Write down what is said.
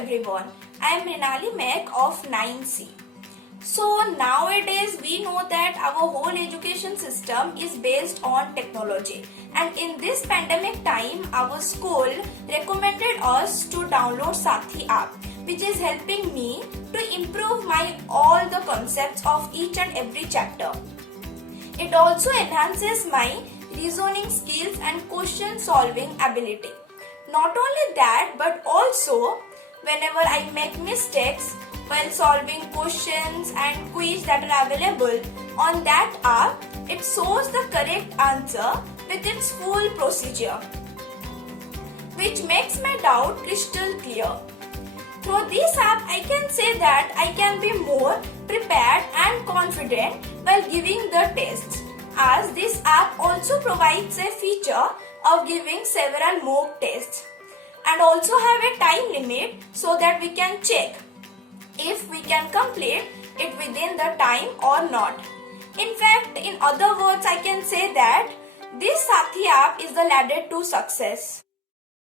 everyone, I am Mrinali of 9C. So nowadays we know that our whole education system is based on technology, and in this pandemic time our school recommended us to download Saathi app, which is helping me to improve my all the concepts of each and every chapter. It also enhances my reasoning skills and question solving ability. Not only that, but also whenever I make mistakes while solving questions and quiz that are available on that app, it shows the correct answer with its full procedure, which makes my doubt crystal clear. Through this app, I can say that I can be more prepared and confident while giving the tests, as this app also provides a feature of giving several mock tests and also have a time limit so that we can check if we can complete it within the time or not. In fact, in other words, I can say that this Saathi app is the ladder to success.